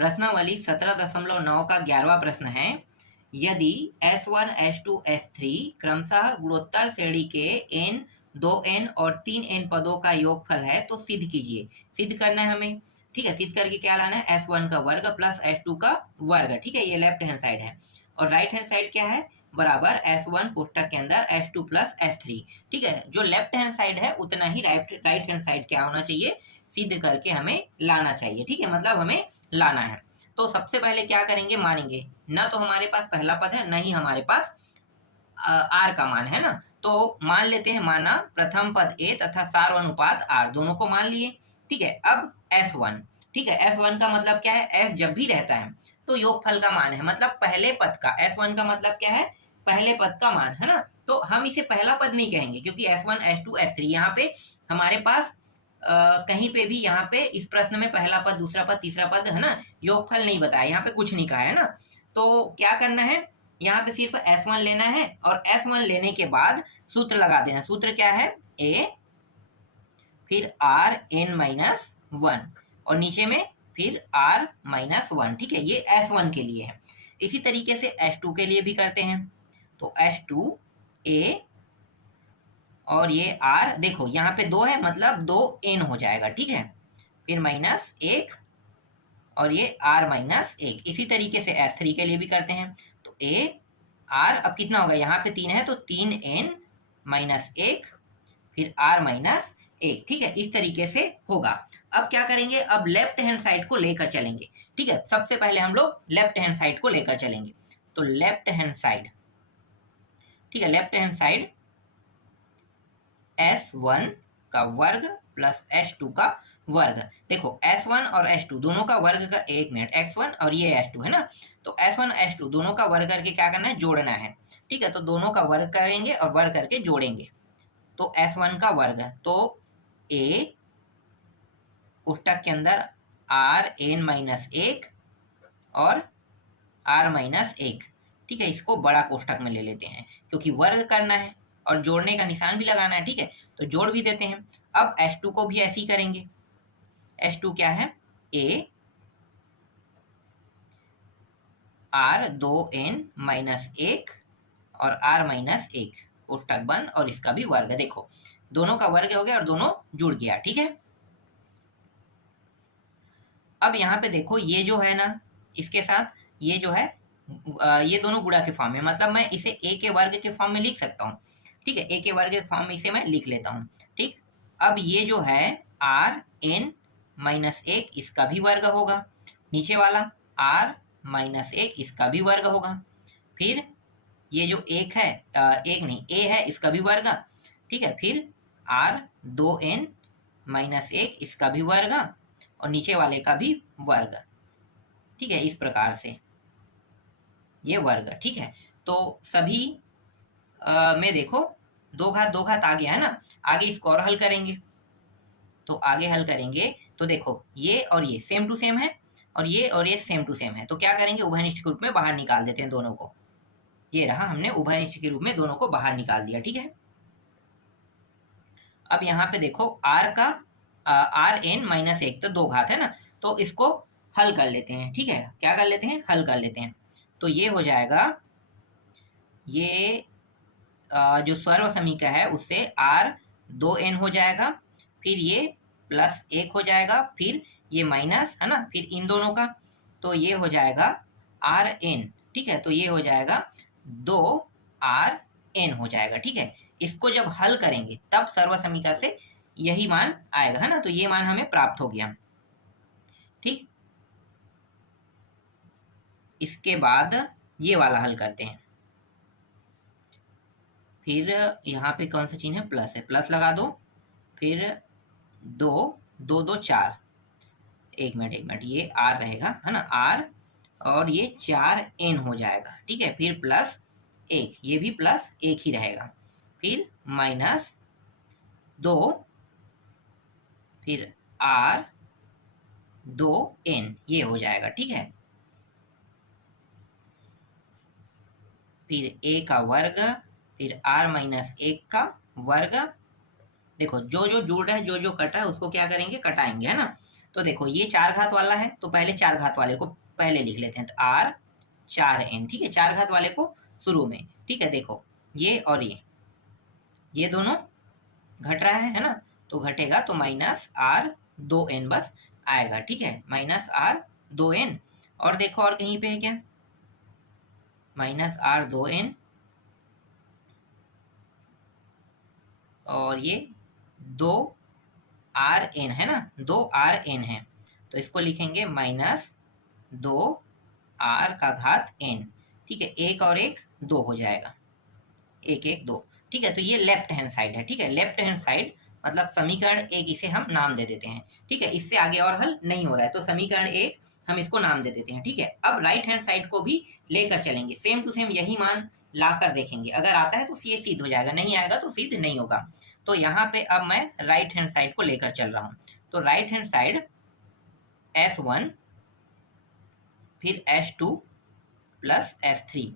प्रश्नावली 17.9 का 11वां प्रश्न है, यदि S1, S2, S3 क्रमशः गुणोत्तर श्रेणी के n, 2n और 3n पदों का योगफल है तो सिद्ध कीजिए। सिद्ध करना है हमें, ठीक है। सिद्ध करके क्या लाना है, S1 का वर्ग प्लस S2 का वर्ग, ठीक है। ये लेफ्ट हैंड साइड है और राइट हैंड साइड क्या है, बराबर S1 कोष्टक के अंदर S2 प्लस S3, ठीक है। जो लेफ्ट हैंड साइड है उतना ही राइट हैंड साइड क्या होना चाहिए, सिद्ध करके हमें लाना चाहिए, ठीक है। मतलब हमें लाना है। तो सबसे पहले क्या करेंगे, मानेंगे ना, तो हमारे पास पहला पद है, ना ही हमारे पास आर का मान है ना। तो मान लेते हैं, माना प्रथम पद ए तथा सार्वनुपात आर, दोनों को मान लिए, ठीक है। अब S1, ठीक है। S1 का मतलब क्या है, S जब भी रहता है तो योगफल का मान है, मतलब पहले पद का। S1 का मतलब क्या है, पहले पद का मान है ना। तो हम इसे पहला पद नहीं कहेंगे क्योंकि S1, S2, S3 यहाँ पे हमारे पास कहीं पे भी यहाँ पे इस प्रश्न में पहला पद, दूसरा पद, तीसरा पद है ना, योगफल नहीं बताया, यहाँ पे कुछ नहीं कहा है ना। तो क्या करना है, यहाँ पे सिर्फ S1 लेना है और S1 लेने के बाद सूत्र लगा देना। सूत्र क्या है, A फिर Rn-1 और नीचे में फिर R-1, ठीक है। ये S1 के लिए है। इसी तरीके से S2 के लिए भी करते हैं। तो S2 A और ये R, देखो यहाँ पे 2 है मतलब 2n हो जाएगा, ठीक है। फिर -1 और ये R-1। इसी तरीके से S3 के लिए भी करते हैं। तो A R, अब कितना होगा, यहाँ पे 3 है तो 3n-1 फिर R-1, ठीक है। इस तरीके से होगा। अब क्या करेंगे, अब लेफ्ट हैंड साइड को लेकर चलेंगे, ठीक है। सबसे पहले हम लोग लेफ्ट हैंड साइड को लेकर चलेंगे। तो लेफ्ट हैंड साइड, ठीक है, लेफ्ट हैंड साइड S1 का वर्ग प्लस S2 का वर्ग। देखो S1 और S2 दोनों का वर्ग का, एक मिनट, X1 और ये S2 है ना। तो S1 S2 दोनों का वर्ग करके क्या करना है, जोड़ना है, ठीक है। तो दोनों का वर्ग करेंगे और वर्ग करके जोड़ेंगे। तो S1 का वर्ग, तो A कोष्टक के अंदर Rn-1 और R-1, ठीक है। इसको बड़ा कोष्टक में ले लेते हैं क्योंकि वर्ग करना है और जोड़ने का निशान भी लगाना है, ठीक है। तो जोड़ भी देते हैं। अब S2 को भी ऐसे ही करेंगे। S2 क्या है, A R2n-1 और R-1 कोष्टक बंद और इसका भी वर्ग। देखो दोनों का वर्ग हो गया और दोनों जुड़ गया, ठीक है। अब यहाँ पे देखो ये जो है ना, इसके साथ ये जो है, ये दोनों गुणा के फॉर्म में, मतलब मैं इसे a के वर्ग के फॉर्म में लिख सकता हूँ, ठीक है। a के वर्ग के फॉर्म में इसे मैं लिख लेता हूँ, ठीक। अब ये जो है R-1 इसका भी वर्ग होगा, नीचे वाला R-1 इसका भी वर्ग होगा। फिर ये जो एक है, एक नहीं, a है, इसका भी वर्ग, ठीक है। फिर R2n-1 इसका भी वर्ग और नीचे वाले का भी वर्ग, ठीक है। इस प्रकार से ये वर्ग, ठीक है। तो सभी में देखो 2 घात 2 घात आ गया है ना। आगे इसको और हल करेंगे। तो आगे हल करेंगे तो देखो ये और ये सेम टू सेम है और ये सेम टू सेम है। तो क्या करेंगे, उभयनिष्ठ के रूप में बाहर निकाल देते हैं दोनों को। ये रहा, हमने उभयनिष्ठ के रूप में दोनों को बाहर निकाल दिया, ठीक है। अब यहाँ पे देखो R का Rn-1 तो 2 घात है ना, तो इसको हल कर लेते हैं, ठीक है। क्या कर लेते हैं, हल कर लेते हैं। तो ये हो जाएगा, ये जो सर्व समीकरण है उससे R2n हो जाएगा, फिर ये +1 हो जाएगा, फिर ये माइनस है ना, फिर इन दोनों का, तो ये हो जाएगा Rn, ठीक है। तो ये हो जाएगा 2Rn हो जाएगा, ठीक है। इसको जब हल करेंगे तब सर्व समीकरण से यही मान आएगा, है ना। तो ये मान हमें प्राप्त हो गया, ठीक। इसके बाद ये वाला हल करते हैं। फिर यहाँ पे कौन सा चिन्ह है, प्लस है, प्लस लगा दो। फिर 2 2 2 4, एक मिनट, ये R रहेगा, है ना, R और ये 4n हो जाएगा, ठीक है। फिर +1, ये भी +1 ही रहेगा। फिर -2, फिर R2n, ये हो जाएगा, ठीक है। फिर a का वर्ग, फिर R-1 का वर्ग। देखो जो जो जुड़ रहा है, जो जो कट रहा है उसको क्या करेंगे, कटाएंगे, है ना। तो देखो ये 4 घात वाला है, तो पहले 4 घात वाले को पहले लिख लेते हैं, तो आर 4n, ठीक है, 4 घात वाले को शुरू में, ठीक है। देखो ये और ये दोनों घट रहा है ना, तो घटेगा तो -r2n बस आएगा, ठीक है, -r2n। और देखो और कहीं पे है क्या, -r2n, और ये 2rn है ना, 2rn है, तो इसको लिखेंगे -2r⁴n, ठीक है, एक और एक 2 हो जाएगा, 1 1 2, ठीक है। तो ये लेफ्ट हैंड साइड है, ठीक है, लेफ्ट हैंड साइड मतलब समीकरण 1, इसे हम नाम दे देते हैं, ठीक है, इससे आगे और हल नहीं हो रहा है, तो समीकरण 1 हम इसको नाम दे देते हैं, ठीक है। अब राइट हैंड साइड को भी लेकर चलेंगे, सेम टू सेम यही मान लाकर देखेंगे, अगर आता है तो ये सिद्ध हो जाएगा, नहीं आएगा तो सिद्ध नहीं होगा। तो यहाँ पे अब मैं राइट हैंड साइड को लेकर चल रहा हूँ, तो राइट हैंड साइड S1 फिर S2 प्लस S3,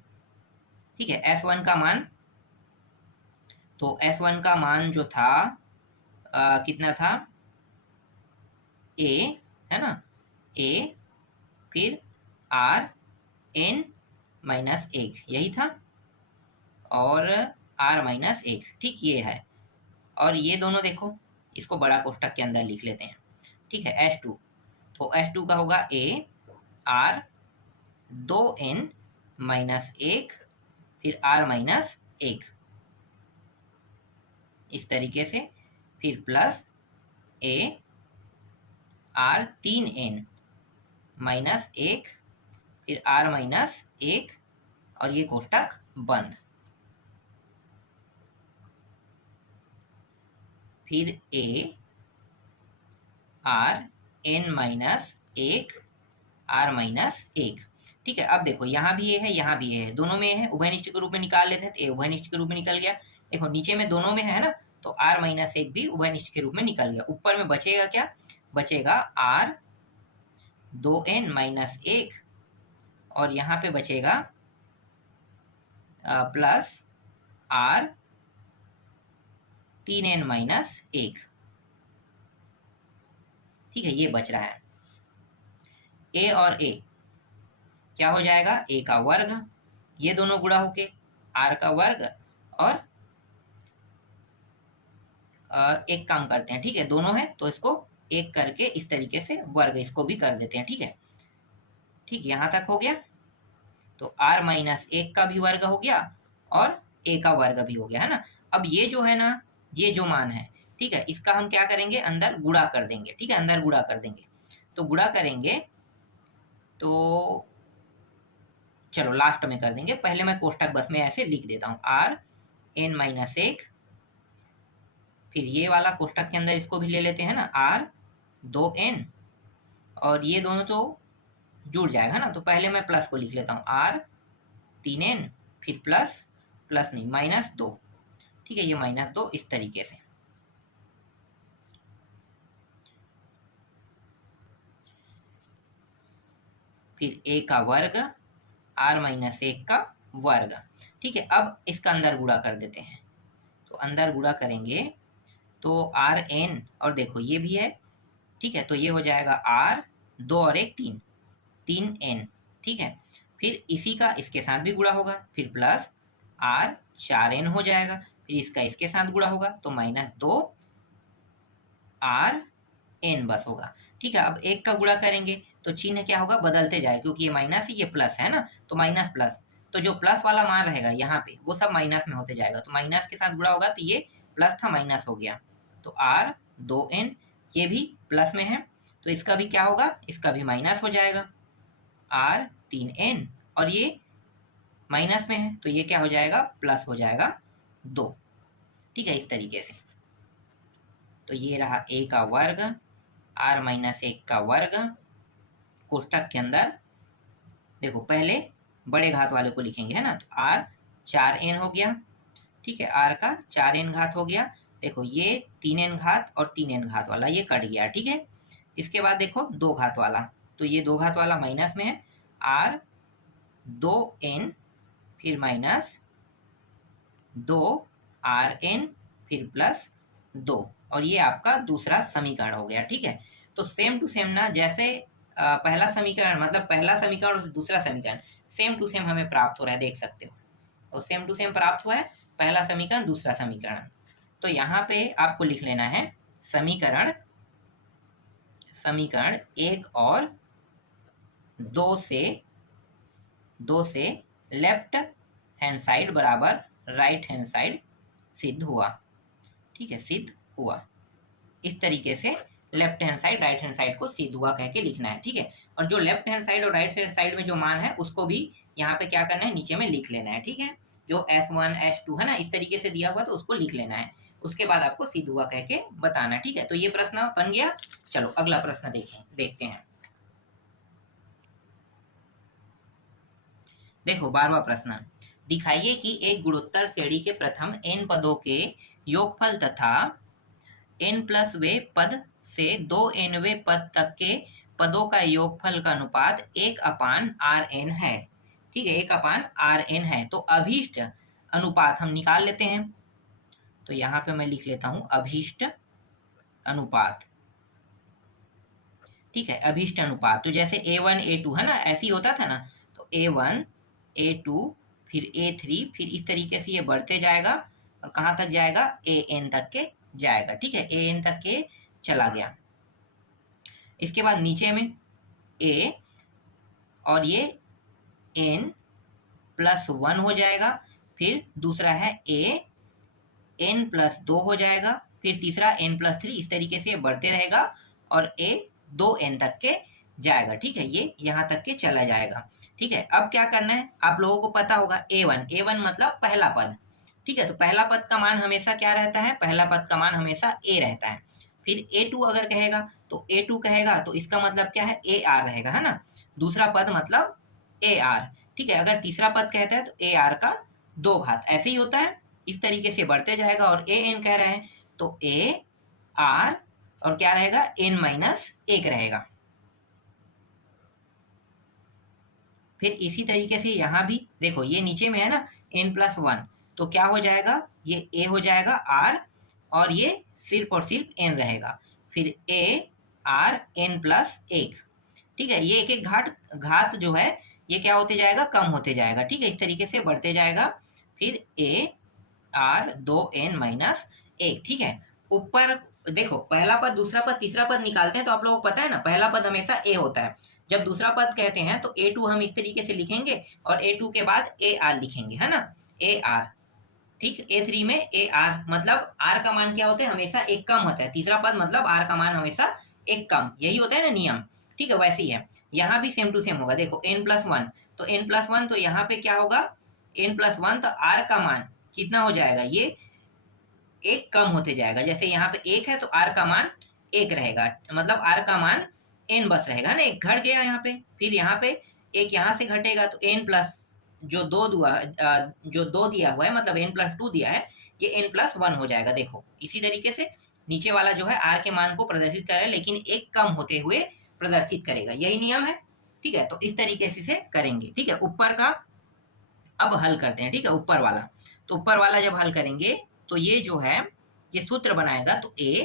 ठीक है। S1 का मान, तो S1 का मान जो था कितना था, A है ना, A फिर Rn माइनस 1 यही था, और R माइनस 1, ठीक ये है। और ये दोनों देखो, इसको बड़ा कोष्ठक के अंदर लिख लेते हैं, ठीक है, S2, तो S2 का होगा A R 2n माइनस 1 फिर R माइनस 1, इस तरीके से, फिर plus A R 3n minus 1 फिर R माइनस 1, और ये कोष्ठक बंद, फिर A R n minus 1 R minus 1, ठीक है। अब देखो यहाँ भी ये है, यहाँ भी ये है, दोनों में है, उभयनिष्ठ के रूप में निकाल लेते हैं, तो ए उभयनिष्ठ के रूप में निकल गया। देखो नीचे में दोनों में है ना, तो R माइनस 1 भी उभयनिष्ठ के रूप में निकल गया। ऊपर में बचेगा क्या, बचेगा R 2n माइनस 1, और यहाँ पे बचेगा प्लस R 3n माइनस 1, ठीक है, ये बच रहा है। A और A क्या हो जाएगा, A का वर्ग, ये दोनों गुणा होके R का वर्ग, और एक काम करते हैं, ठीक है, दोनों है तो इसको एक करके इस तरीके से वर्ग इसको भी कर देते हैं, ठीक है, ठीक, यहाँ तक हो गया। तो R माइनस 1 का भी वर्ग हो गया और A का वर्ग भी हो गया, है ना। अब ये जो है ना, ये जो मान है, ठीक है, इसका हम क्या करेंगे, अंदर गुणा कर देंगे, ठीक है, अंदर गुणा कर देंगे। तो गुणा करेंगे तो चलो लास्ट में कर देंगे, पहले मैं कोष्ठक बस में ऐसे लिख देता हूँ, R n माइनस 1, फिर ये वाला कोष्ठक के अंदर इसको भी ले लेते हैं ना, R 2n, और ये दोनों तो जुड़ जाएगा ना, तो पहले मैं प्लस को लिख लेता हूँ, R 3n फिर प्लस नहीं -2, ठीक है, ये -2 इस तरीके से। फिर A का वर्ग R माइनस 1 का वर्ग, ठीक है। अब इसका अंदर गुणा कर देते हैं, तो अंदर गुणा करेंगे तो Rn, और देखो ये भी है, ठीक है, तो ये हो जाएगा R 2 और 1 3, 3n, ठीक है। फिर इसी का इसके साथ भी गुणा होगा, फिर प्लस R 4n हो जाएगा, फिर इसका इसके साथ गुणा होगा तो -2 Rn बस होगा, ठीक है। अब एक का गुणा करेंगे तो चिन्ह क्या होगा, बदलते जाए, क्योंकि ये माइनस है, ये प्लस है ना, तो माइनस प्लस, तो जो प्लस वाला मान रहेगा यहाँ पे वो सब माइनस में होते जाएगा, तो माइनस के साथ गुणा होगा तो ये प्लस था माइनस हो गया, तो R 2n, ये भी प्लस में है, तो इसका भी क्या होगा, इसका भी माइनस हो जाएगा, R 3n, और ये माइनस में है तो ये क्या हो जाएगा, प्लस हो जाएगा 2, ठीक है, इस तरीके से। तो ये रहा A का वर्ग R माइनस 1 का वर्ग, कोष्ठक के अंदर देखो पहले बड़े घात वाले को लिखेंगे, है ना, तो R 4n हो गया, ठीक है, R का 4n घात हो गया, देखो ये 3n घात और 3n घात वाला ये कट गया, ठीक है। इसके बाद देखो 2 घात वाला, तो ये 2 घात वाला माइनस में है, R 2n फिर माइनस 2 Rn फिर प्लस 2, और ये आपका दूसरा समीकरण हो गया, ठीक है। तो सेम टू सेम ना, जैसे पहला समीकरण मतलब पहला समीकरण और दूसरा समीकरण सेम टू सेम हमें प्राप्त हो रहा है, देख सकते हो। और सेम टू सेम प्राप्त हुआ है, पहला समीकरण दूसरा समीकरण। तो यहाँ पे आपको लिख लेना है समीकरण समीकरण 1 और 2 से लेफ्ट हैंड साइड बराबर राइट हैंड साइड सिद्ध हुआ। ठीक है, सिद्ध हुआ। इस तरीके से left hand side right hand side को सिद्ध हुआ कह के लिखना है। ठीक है, और जो लेफ्ट हैंड साइड और राइट हैंड साइड में जो मान है उसको भी यहाँ पे क्या करना है, नीचे में लिख लेना है। ठीक है, जो S1 S2 है ना, इस तरीके से दिया हुआ तो उसको लिख लेना है। उसके बाद आपको सिद्ध हुआ कह के बताना। ठीक है, तो ये प्रश्न बन गया। चलो अगला प्रश्न देखते हैं। देखो 12वां प्रश्न, दिखाइए कि एक गुणोत्तर श्रेणी के प्रथम n पदों के योगफल तथा n+ वे पद से 2nवें पद तक के पदों का योगफल का अनुपात 1/Rn है। ठीक है, 1/Rn है। तो अभीष्ट अनुपात हम निकाल लेते हैं। तो यहाँ पे मैं लिख लेता हूं अभीष्ट अनुपात। ठीक है, अभीष्ट अनुपात तो जैसे A1 A2 है ना, ऐसे ही होता था ना। तो A1 A2 फिर A3, फिर इस तरीके से ये बढ़ते जाएगा और कहाँ तक जाएगा, AN तक के जाएगा। ठीक है, AN तक के चला गया। इसके बाद नीचे में A और ये n+1 हो जाएगा। फिर दूसरा है n+2 हो जाएगा। फिर तीसरा n+3। इस तरीके से बढ़ते रहेगा और A 2n तक के जाएगा। ठीक है, ये यहाँ तक के चला जाएगा। ठीक है, अब क्या करना है, आप लोगों को पता होगा A1 मतलब पहला पद। ठीक है, तो पहला पद का मान हमेशा क्या रहता है, पहला पद का मान हमेशा A रहता है। फिर A2 अगर कहेगा तो A2 कहेगा तो इसका मतलब क्या है, AR रहेगा, है ना। दूसरा पद मतलब AR। ठीक है, अगर तीसरा पद कहता है तो AR का 2 घात, ऐसे ही होता है। इस तरीके से बढ़ते जाएगा और AN कह रहे हैं तो AR और क्या रहेगा, n-1 रहेगा। फिर इसी तरीके से यहाँ भी देखो, ये नीचे में है ना n+1, तो क्या हो जाएगा, ये A हो जाएगा R और ये सिर्फ और सिर्फ n रहेगा। फिर AR n+1। ठीक है, ये एक एक घात जो है ये क्या होते जाएगा, कम होते जाएगा। ठीक है, इस तरीके से बढ़ते जाएगा। फिर AR 2n-1। ठीक है, ऊपर देखो पहला पद दूसरा पद तीसरा पद निकालते हैं तो आप लोगों को पता है ना, पहला पद हमेशा A होता है। जब दूसरा पद कहते हैं तो A2 हम इस तरीके से लिखेंगे और A2 के बाद AR लिखेंगे, है ना, AR। ठीक, A3 में AR मतलब R का मान क्या होता है, हमेशा एक कम होता है। तीसरा पद मतलब R का मान हमेशा एक कम, यही होता है ना नियम। ठीक है, वैसे ही है यहाँ भी सेम टू सेम होगा। देखो n+1, तो n+1 तो यहाँ पे क्या होगा, n+1 तो R का मान कितना हो जाएगा, ये एक कम होते जाएगा। जैसे यहाँ पे 1 है तो R का मान 1 रहेगा, मतलब R का मान n बस रहेगा ना, एक घट गया यहाँ पे। फिर यहाँ पे एक यहाँ से घटेगा तो n+ जो 2 दिया हुआ है मतलब n+2 दिया है, ये n+1 हो जाएगा। देखो इसी तरीके से नीचे वाला जो है R के मान को प्रदर्शित करे लेकिन एक कम होते हुए प्रदर्शित करेगा, यही नियम है। ठीक है, तो इस तरीके से करेंगे। ठीक है, ऊपर का अब हल करते हैं। ठीक है, ऊपर वाला, तो ऊपर वाला जब हल करेंगे तो ये जो है ये सूत्र बनाएगा तो A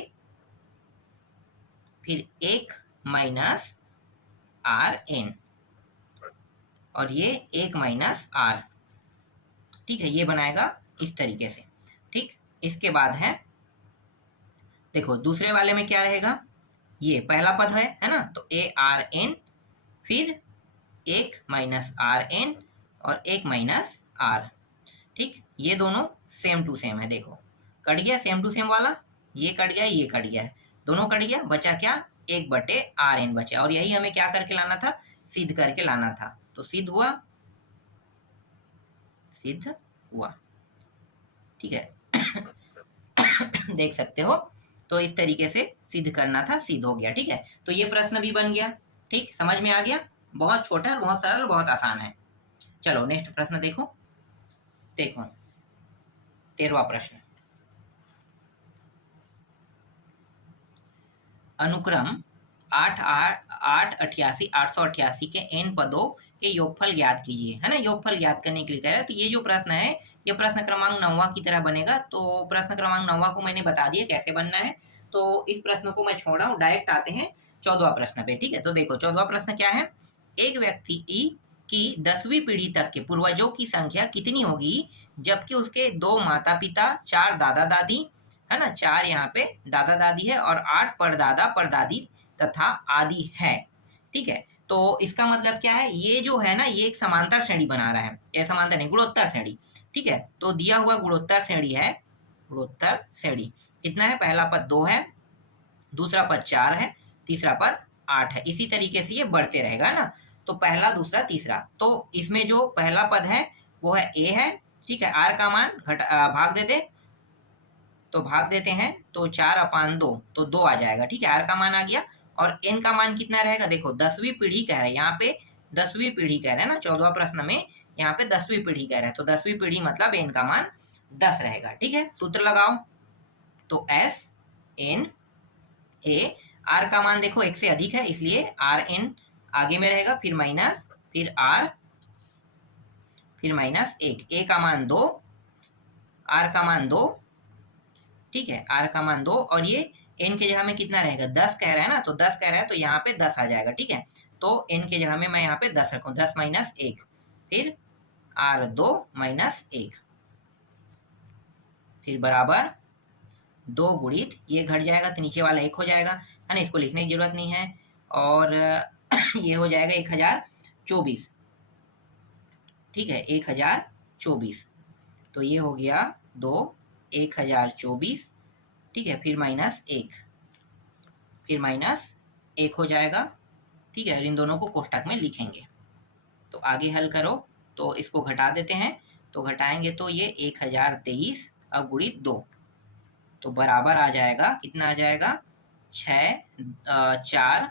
फिर 1-RN और ये 1-R। ठीक है, ये बनाएगा इस तरीके से। ठीक, इसके बाद है देखो दूसरे वाले में क्या रहेगा, ये पहला पद है ना, तो ARN फिर 1-RN और 1-R। ठीक, ये दोनों सेम टू सेम है। देखो कट गया सेम टू सेम वाला, ये कट गया ये कट गया है, दोनों कट गया, बचा क्या, 1/RN बचा। और यही हमें क्या करके लाना था, सिद्ध करके लाना था। तो सिद्ध हुआ, सिद्ध हुआ। ठीक है देख सकते हो, तो इस तरीके से सिद्ध करना था, सिद्ध हो गया। ठीक है, तो ये प्रश्न भी बन गया। ठीक, समझ में आ गया, बहुत छोटा और बहुत सरल, बहुत आसान है। चलो नेक्स्ट प्रश्न देखो 13वां प्रश्न, अनुक्रम 888 के n पदों के योगफल ज्ञात कीजिए, है ना। योगफल ज्ञात करने के लिए कह रहा है। तो ये जो प्रश्न है ये प्रश्न क्रमांक 9वां की तरह बनेगा। तो प्रश्न क्रमांक 9वां को मैंने बता दिया कैसे बनना है, तो इस प्रश्न को मैं छोड़ रहा हूँ, डायरेक्ट आते हैं 14वां प्रश्न पे। ठीक है, तो देखो 14वां प्रश्न क्या है, एक व्यक्ति की 10वीं पीढ़ी तक के पूर्वजों की संख्या कितनी होगी जबकि उसके 2 माता पिता, 4 दादा दादी, है ना, 4 यहाँ पे दादा दादी है और 8 परदादा परदादी तथा आदि है। ठीक है, तो इसका मतलब क्या है, ये जो है ना ये एक समांतर श्रेणी बना रहा है, ये समांतर नहीं गुणोत्तर श्रेणी। ठीक है, तो दिया हुआ गुणोत्तर श्रेणी है, गुणोत्तर श्रेणी कितना है, पहला पद 2 है, दूसरा पद 4 है, तीसरा पद 8 है। इसी तरीके से ये बढ़ते रहेगा ना, तो पहला दूसरा तीसरा, तो इसमें जो पहला पद है वो है ए है। ठीक है, आर का मान भाग दे दे, तो भाग देते हैं, तो 4/2 तो 2 आ जाएगा। ठीक है, आर का मान आ गया और एन का मान कितना रहेगा, देखो 10वीं पीढ़ी कह रहे हैं यहाँ पे, 10वीं पीढ़ी कह रहे हैं ना, 14वां प्रश्न में यहाँ पे 10वीं पीढ़ी कह रहे हैं, तो 10वीं पीढ़ी मतलब एन का मान 10 रहेगा। ठीक है, सूत्र लगाओ, तो एस एन ए, आर का मान देखो 1 से अधिक है इसलिए आर एन आगे में रहेगा, फिर माइनस, फिर आर, फिर माइनस 1, ए का मान 2, आर का मान 2। ठीक है, आर का मान 2 और ये एन के जगह में कितना रहेगा, 10 कह रहा है ना, तो 10 कह रहा है तो यहाँ पे 10 आ जाएगा। ठीक है, तो एन के जगह में मैं यहाँ पे 10 रखूँ, 10 माइनस 1, फिर आर 2 माइनस 1, फिर बराबर 2 गुणित, ये घट जाएगा तो नीचे वाला 1 हो जाएगा, है ना, इसको लिखने की जरूरत नहीं है, और ये हो जाएगा 1024। ठीक है, 1024, तो ये हो गया 2, 1024। ठीक है, फिर माइनस 1, फिर माइनस 1 हो जाएगा। ठीक है, और इन दोनों को कोष्टक में लिखेंगे, तो आगे हल करो, तो इसको घटा देते हैं, तो घटाएंगे तो ये 1023 अब गुणित 2, तो बराबर आ जाएगा, कितना आ जाएगा, 6 4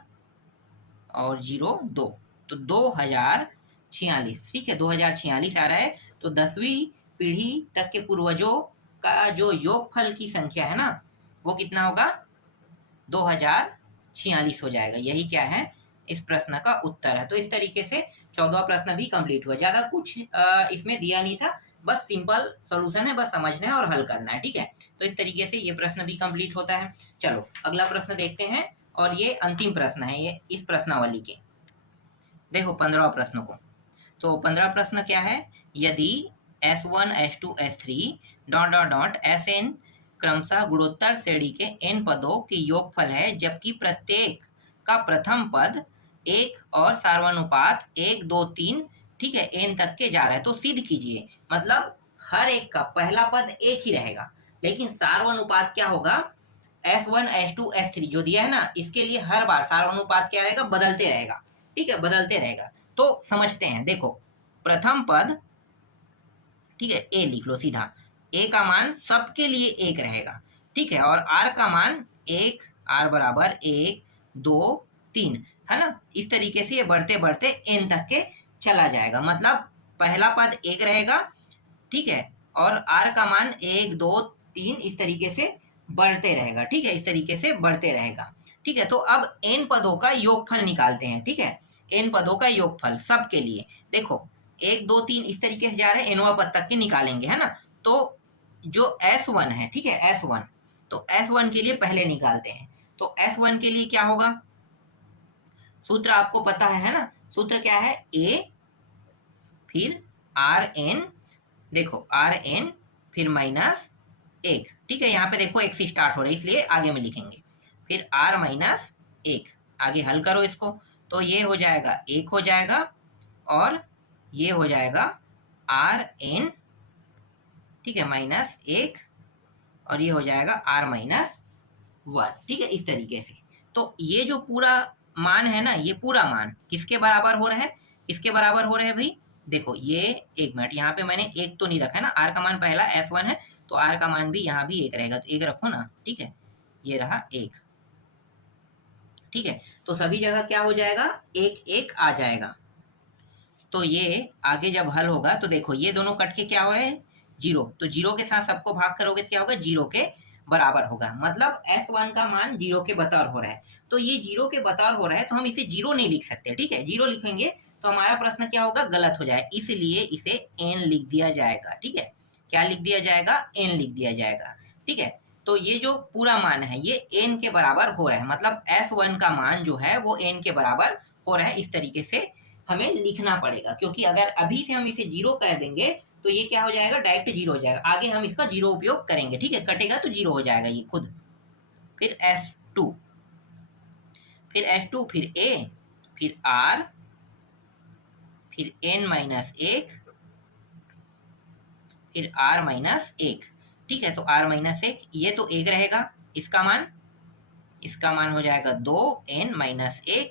और 0 2, तो 2046। ठीक है, 2046 आ रहा है, तो 10वीं पीढ़ी तक के पूर्वजों का जो योगफल की संख्या है ना वो कितना होगा, 2046 हो जाएगा। यही क्या है, इस प्रश्न का उत्तर है। तो इस तरीके से 14वां प्रश्न भी कंप्लीट हुआ, ज्यादा कुछ इसमें दिया नहीं था, बस सिंपल सॉल्यूशन है, बस समझना है और हल करना है। ठीक है, तो इस तरीके से ये प्रश्न भी कंप्लीट होता है। चलो अगला प्रश्न देखते हैं, और ये अंतिम प्रश्न है ये इस प्रश्नावली के। देखो 15वां प्रश्न को, तो 15वां प्रश्न क्या है, यदि S1 S2 S3 dot dot dot Sn क्रमशः गुणोत्तर श्रेणी के n पदों के योगफल है जबकि प्रत्येक का प्रथम पद 1 और सार्वनुपात 1 2 3, ठीक है, n तक के जा रहा है, तो सिद्ध कीजिए, मतलब हर एक का पहला पद एक ही रहेगा, लेकिन सार्वनुपात क्या होगा, S1 S2 S3 जो दिया है ना, इसके लिए हर बार सार्वनुपात क्या रहेगा, बदलते रहेगा। ठीक है, बदलते रहेगा, तो समझते हैं। देखो प्रथम पद, ठीक है, ए लिख लो सीधा, ए का मान सबके लिए 1 रहेगा। ठीक है, और आर का मान 1, आर बराबर 1 2 3, है ना, इस तरीके से ये बढ़ते बढ़ते एन तक के चला जाएगा, मतलब पहला पद 1 रहेगा। ठीक है, और आर का मान 1 2 3 इस तरीके से बढ़ते रहेगा। ठीक है, इस तरीके से बढ़ते रहेगा। ठीक है, तो अब एन पदों का योगफल निकालते हैं। ठीक है, एन पदों का योगफल सबके लिए, देखो 1 2 3 इस तरीके से जा रहे हैं, एनवा पद तक के निकालेंगे, है ना, तो जो S1 है, ठीक है, S1, तो S1 के लिए पहले निकालते हैं, तो S1 के लिए क्या होगा, सूत्र आपको पता है ना, सूत्र क्या है, A फिर RN, देखो RN फिर माइनस 1। ठीक है, यहाँ पे देखो 1 से स्टार्ट हो रहा है इसलिए आगे में लिखेंगे, फिर R माइनस 1, आगे हल करो इसको, तो ये हो जाएगा 1 हो जाएगा, और ये हो जाएगा RN, ठीक है, माइनस 1, और ये हो जाएगा R माइनस 1। ठीक है, इस तरीके से, तो ये जो पूरा मान है ना, ये पूरा मान किसके बराबर हो रहा है, किसके बराबर हो रहे हैं भाई, देखो ये, एक मिनट, यहाँ पे मैंने 1 तो नहीं रखा है ना, R का मान पहला S1 है, तो R का मान भी यहाँ भी 1 रहेगा, तो 1 रखो ना। ठीक है, ये रहा 1। ठीक है, तो सभी जगह क्या हो जाएगा, 1 1 आ जाएगा, तो ये आगे जब हल होगा तो देखो ये दोनों कट के क्या हो रहे हैं, 0, तो 0 के साथ सबको भाग करोगे तो क्या होगा, 0 के बराबर होगा, मतलब S1 का मान 0 के बतौर हो रहा है, तो ये 0 के बतौर हो रहा है, तो हम इसे 0 नहीं लिख सकते। ठीक है, 0 लिखेंगे तो हमारा प्रश्न क्या होगा, गलत हो जाए, इसलिए इसे n लिख दिया जाएगा। ठीक है, क्या लिख दिया जाएगा, n लिख दिया जाएगा। ठीक है, तो ये जो पूरा मान है ये n के बराबर हो रहा है, मतलब S1 का मान जो है वो n के बराबर हो रहा है। इस तरीके से हमें लिखना पड़ेगा, क्योंकि अगर अभी से हम इसे 0 कर देंगे तो ये क्या हो जाएगा, डायरेक्ट 0 हो जाएगा। आगे हम इसका 0 उपयोग करेंगे, ठीक है, कटेगा तो 0 हो जाएगा ये खुद। फिर S2, फिर S2, फिर A, फिर R, फिर n-1, फिर r-1, ठीक है। तो r-1 ये तो 1 रहेगा, इसका मान हो जाएगा 2n-1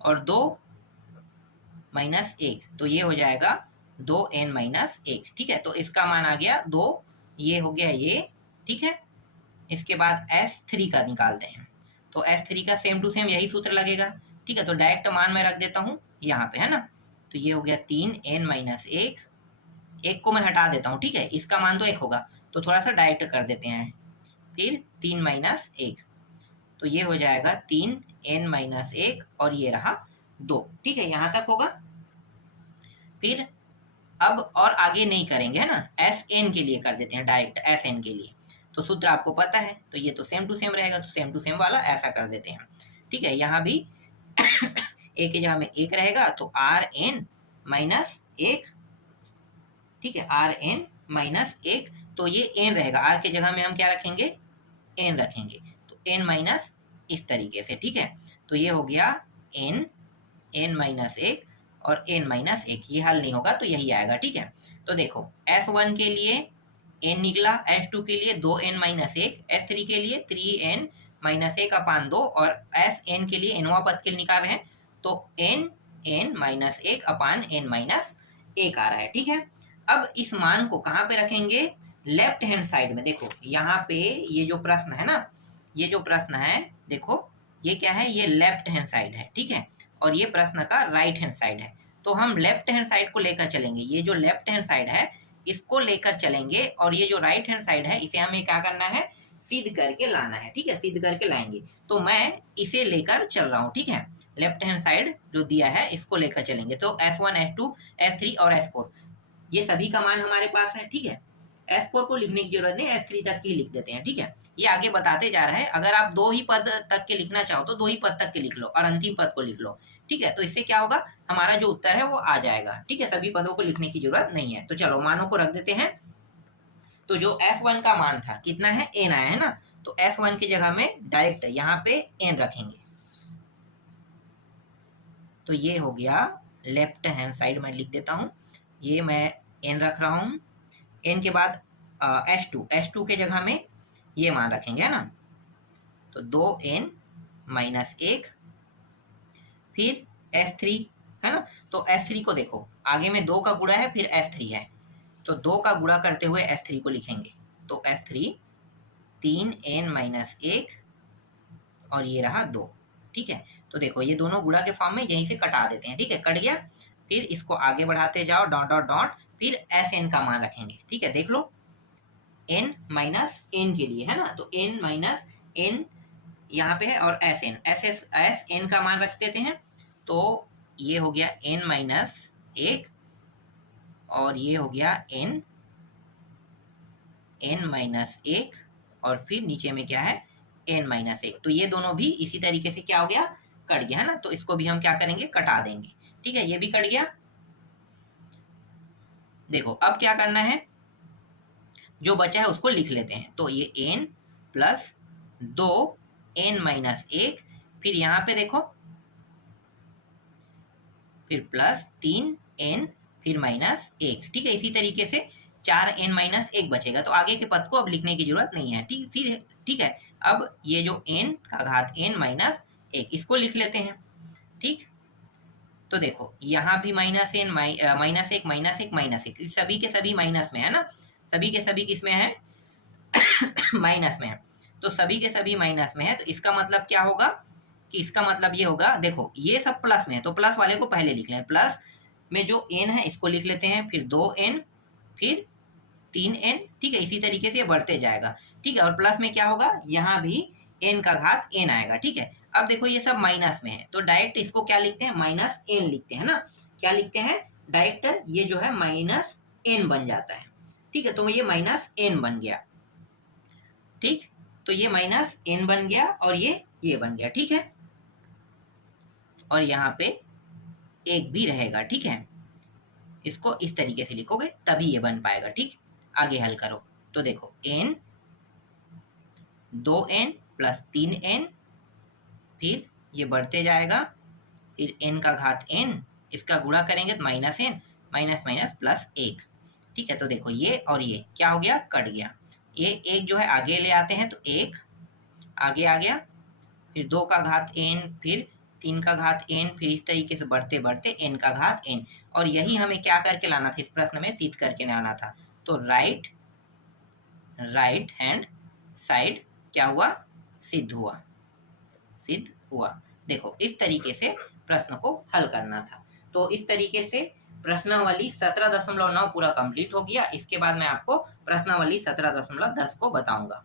और 2-1, तो ये हो जाएगा 2n-1, ठीक है। तो इसका मान आ गया 2, ये हो गया ये, ठीक है। इसके बाद S3 का निकालते हैं, तो S3 का सेम टू सेम यही सूत्र लगेगा, ठीक है। तो डायरेक्ट मान मैं रख देता हूँ यहाँ पे, है ना। तो ये हो गया 3n-1, एक को मैं हटा देता हूँ, ठीक है, इसका मान तो 1 होगा, तो थोड़ा सा डायरेक्ट कर देते हैं। फिर 3-1, तो ये हो जाएगा 3n-1 और ये रहा 2, ठीक है, यहाँ तक होगा। फिर अब और आगे नहीं करेंगे, है ना, Sn के लिए कर देते हैं डायरेक्ट, Sn के लिए तो सूत्र आपको पता है, तो ये तो सेम टू सेम रहेगा, तो सेम टू सेम वाला ऐसा कर देते हैं, ठीक है। यहाँ भी a की जगह में 1 रहेगा, तो Rn-1, ठीक है, Rn-1, तो ये n रहेगा, r के जगह में हम क्या रखेंगे, n रखेंगे, तो n- इस तरीके से, ठीक है। तो ये हो गया n-1 और n-1, ये हल नहीं होगा तो यही आएगा, ठीक है। तो देखो S1 के लिए n निकला, S2 के लिए 2n-1, S3 के लिए 3n-1/2 और Sn के लिए nवां पद के लिए निकाल रहे हैं, तो n-1/n-1 आ रहा है, ठीक है। अब इस मान को कहाँ पे रखेंगे, लेफ्ट हैंड साइड में। देखो यहाँ पे ये जो प्रश्न है ना, ये जो प्रश्न है, देखो ये क्या है, ये लेफ्ट हैंड साइड है, ठीक है, और ये प्रश्न का राइट हैंड साइड है। तो हम लेफ्ट हैंड साइड को लेकर चलेंगे, ये जो लेफ्ट हैंड साइड है इसको लेकर चलेंगे, और ये जो राइट हैंड साइड है इसे हमें क्या करना है, सिद्ध करके लाना है, ठीक है, सिद्ध करके लाएंगे। तो मैं इसे लेकर चल रहा हूँ, ठीक है, लेफ्ट हैंड साइड जो दिया है इसको लेकर चलेंगे। तो S1, S2, S3 और S4 ये सभी का मान हमारे पास है, ठीक है। S4 को लिखने की जरूरत नहीं, S3 तक की लिख देते हैं, ठीक है। ये आगे बताते जा रहा है, अगर आप 2 ही पद तक के लिखना चाहो तो 2 ही पद तक के लिख लो और अंतिम पद को लिख लो, ठीक है। तो इससे क्या होगा, हमारा जो उत्तर है वो आ जाएगा, ठीक है, सभी पदों को लिखने की जरूरत नहीं है। तो चलो मानों को रख देते हैं। तो जो S1 का मान था कितना है, n आया है ना, तो S1 की जगह में डायरेक्ट यहाँ पे n रखेंगे, तो ये हो गया लेफ्ट हैंड साइड में लिख देता हूँ, ये मैं n रख रहा हूँ। n के बाद S2 के जगह में ये मान रखेंगे, है ना, तो 2n-1, फिर S3, है ना। तो S3 को देखो, आगे में 2 का गुणा है, फिर S3 है, तो 2 का गुणा करते हुए S3 को लिखेंगे, तो S3 3n-1 और ये रहा 2, ठीक है। तो देखो ये दोनों गुणा के फॉर्म में यहीं से कटा देते हैं, ठीक है, कट गया। फिर इसको आगे बढ़ाते जाओ, डॉट डॉट डॉट, फिर Sn का मान रखेंगे, ठीक है, देख लो n-n के लिए, है ना, तो n-n यहाँ पे है और Sn का मान रख देते हैं, तो ये हो गया n-1 और ये हो गया n-1 और फिर नीचे में क्या है, n-1, तो ये दोनों भी इसी तरीके से क्या हो गया, कट गया, है ना। तो इसको भी हम क्या करेंगे, कटा देंगे, ठीक है, ये भी कट गया। देखो अब क्या करना है, जो बचा है उसको लिख लेते हैं, तो ये n प्लस 2n-1, फिर यहाँ पे देखो, फिर प्लस 3n, फिर -1, ठीक है। इसी तरीके से 4n-1 बचेगा, तो आगे के पद को अब लिखने की जरूरत नहीं है, ठीक है। अब ये जो n का घात n-1 इसको लिख लेते हैं, ठीक। तो देखो यहाँ भी -n, -1, सभी के सभी माइनस में है ना, सभी के सभी किसमें है, माइनस में है, तो सभी के सभी माइनस में है, तो इसका मतलब क्या होगा, कि इसका मतलब ये होगा, देखो ये सब प्लस में है, तो प्लस वाले को पहले लिख लें, प्लस में जो n है इसको लिख लेते हैं, फिर 2n, फिर 3n, ठीक है, इसी तरीके से बढ़ते जाएगा, ठीक है। और प्लस में क्या होगा, यहाँ भी n का घात n आएगा, ठीक है। अब देखो ये सब माइनस में है, तो डायरेक्ट इसको क्या लिखते हैं, -n लिखते हैं ना, क्या लिखते हैं, डायरेक्ट ये जो है -n बन जाता है, ठीक है। तो ये -n बन गया, ठीक, तो ये माइनस n बन गया और ये बन गया। ठीक है, और यहाँ पे एक भी रहेगा। ठीक है, इसको इस तरीके से लिखोगे तभी ये बन पाएगा। ठीक, आगे हल करो तो देखो n 2n प्लस 3n, फिर ये बढ़ते जाएगा, फिर n का घात n, इसका गुणा करेंगे तो minus n, minus minus plus 1। ठीक है, तो देखो ये और ये क्या हो गया, कट गया। ये एक जो है आगे ले आते हैं तो एक आगे आ गया, फिर 2 का घात n, फिर 3 का घात n, फिर इस तरीके से बढ़ते बढ़ते n का घात n। और यही हमें क्या करके लाना था, इस प्रश्न में सिद्ध करके लाना था। तो राइट हैंड साइड क्या हुआ, सिद्ध हुआ, सिद्ध हुआ। देखो इस तरीके से प्रश्न को हल करना था। तो इस तरीके से प्रश्नावली 17.9 पूरा कंप्लीट हो गया। इसके बाद मैं आपको प्रश्नावली 17.10 को बताऊंगा।